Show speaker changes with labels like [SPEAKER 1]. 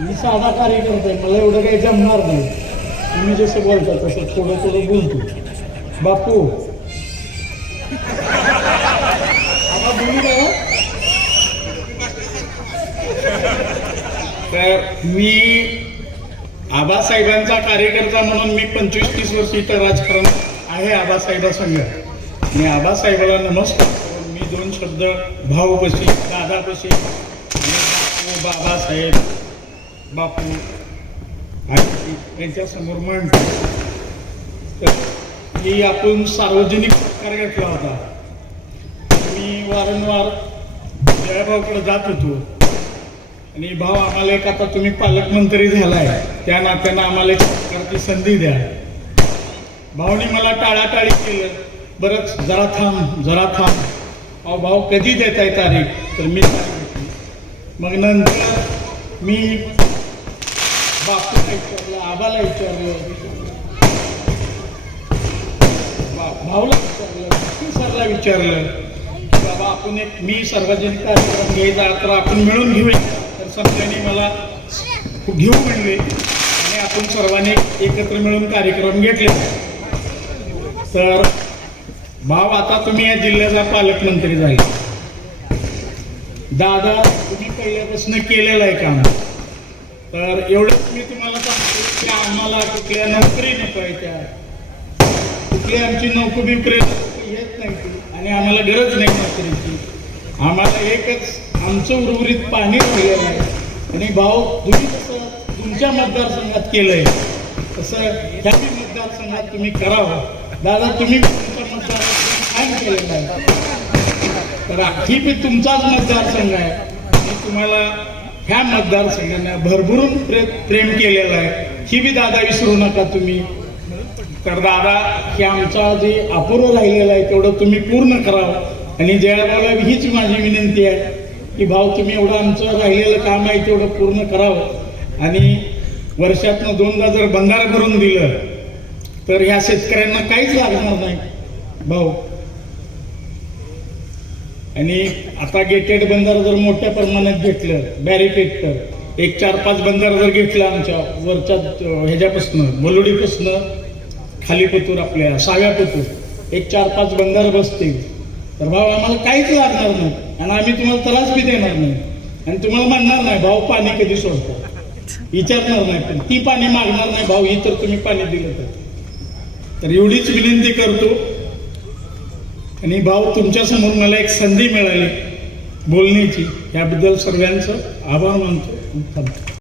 [SPEAKER 1] मी साधा कार्यकर्ता आहे मला एवढं काही जमणार नाही. तुम्ही जसं बोलता तसं थोडं थोडं बोलतो. बापू. तर मी आबासाहेबांचा कार्यकर्ता म्हणून मी पंचवीस तीस वर्ष इथं राजकारण आहे आबासाहेबासंग मी आबासाहेबाला नमस्कार मी दोन शब्द भाऊ बशी दादा बशी बाबासाहेब बापू आणि यांच्यासमोर मांडतो तर मी आपण सार्वजनिक प्रकार घेतला होता. मी वारंवार जयाभाऊकडे जात होतो. आणि भाऊ आम्हाला एक आता तुम्ही पालकमंत्री झालाय. त्या नात्यानं आम्हाला एक प्रकारची संधी द्या. भाऊनी मला टाळाटाळी केलं. बरंच जरा थांब जरा थांब. अहो भाऊ कधी देत आहे तारीख? तर मी मग नंतर मी बापूला विचारलं आबाला विचारलं. बा- भाऊला विचारलं सरला विचारलं. की बाबा आपण एक मी सार्वजनिक कार्यक्रम घ्यायचा तर आपण मिळून घेऊया. तर समजाने मला घेऊ म्हणले. आणि आपण सर्वांनी एकत्र मिळून कार्यक्रम घेतले. तर भाव आता तुम्ही या जिल्ह्याचा पालकमंत्री झाले. दादा तुम्ही पहिल्यापासून केलेलं आहे काम. तर एवढंच मी तुम्हाला सांगतो की आम्हाला कुठल्या नोकरी नको आहे. त्या कुठली आमची नोकरी येत नाही आणि आम्हाला गरज नाही नोकरीची. आम्हाला एकच आमचं उर्वरित पाणी राहिलेलं आहे. आणि भाऊ तुम्ही कसं तुमच्या मतदारसंघात केलंय तसं ह्या बी मतदारसंघात तुम्ही करावं. दादा तुम्ही तुमच्या मतदारसंघात काय केलेलं आहे. तर ही बी तुमचाच मतदारसंघ आहे. मी तुम्हाला ह्या मतदारसंघाने भरभरून प्रे प्रेम केलेलं आहे. ही बी दादा विसरू नका तुम्ही. तर दादा हे आमचा जे अपूर्व राहिलेला आहे तेवढं तुम्ही पूर्ण करावं. आणि जयाबाला हीच माझी विनंती आहे की भाऊ तुम्ही एवढं आमचं राहिलेलं काम आहे तेवढं पूर्ण करावं. आणि वर्षातनं दोनदा जर बंधार भरून दिलं तर ह्या शेतकऱ्यांना काहीच लागणार नाही. भाऊ आणि आता गेटेड बंदर जर मोठ्या प्रमाणात घेतलं बॅरिकेड तर. एक चार पाच बंदर जर घेतला आमच्या वरच्या ह्याच्यापासनं बलोडीपासनं खाली पतूर आपल्या सहाव्या पतूर. एक चार पाच बंधार बसतील. तर भाऊ आम्हाला काहीच लागणार नाही. आणि आम्ही तुम्हाला त्रास बी देणार नाही. आणि तुम्हाला म्हणणार नाही भाऊ पाणी कधी सोडतो? विचारणार नाही पण ती पाणी मागणार नाही. भाऊ ही तर तुम्ही पाणी दिलं तर एवढीच विनंती करतो. आणि भाऊ तुमच्यासमोर मला एक संधी मिळाली बोलण्याची. याबद्दल सर्वांचं आभार मानतो. थांबतो